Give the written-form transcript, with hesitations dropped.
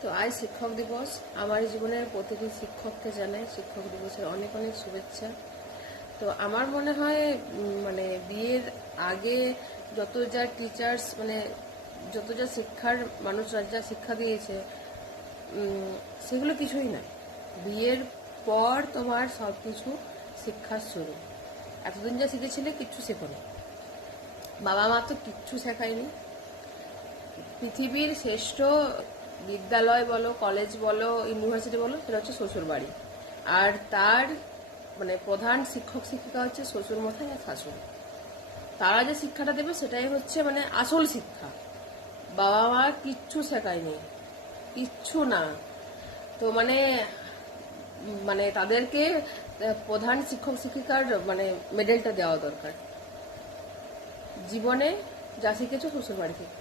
তো আজ শিক্ষক দিবস। আমার জীবনের প্রতিটি শিক্ষককে জানাই শিক্ষক দিবসের অনেক অনেক শুভেচ্ছা। তো আমার মনে হয় মানে বিয়ের আগে যত যা টিচার্স মানে যত যা শিক্ষার মানুষরা যা শিক্ষা দিয়েছে সেগুলো কিছুই নয়। বিয়ের পর তোমার সব কিছু শিক্ষার শুরু। এতদিন যা শিখেছিলে কিচ্ছু শেখোনি, বাবা মা তো কিচ্ছু শেখায়নি। পৃথিবীর শ্রেষ্ঠ বিদ্যালয় বলো, কলেজ বলো, ইউনিভার্সিটি বলো, সেটা হচ্ছে শ্বশুর বাড়ি। আর তার মানে প্রধান শিক্ষক শিক্ষিকা হচ্ছে শ্বশুর মশাই আর শাশুড়ি। তারা যে শিক্ষাটা দেবে সেটাই হচ্ছে মানে আসল শিক্ষা। বাবা মা কিচ্ছু শেখায়নি, কিচ্ছু না। তো মানে মানে তাদেরকে প্রধান শিক্ষক শিক্ষিকার মানে মেডেলটা দেওয়া দরকার। জীবনে যা শিখেছো শ্বশুর বাড়ি থেকে।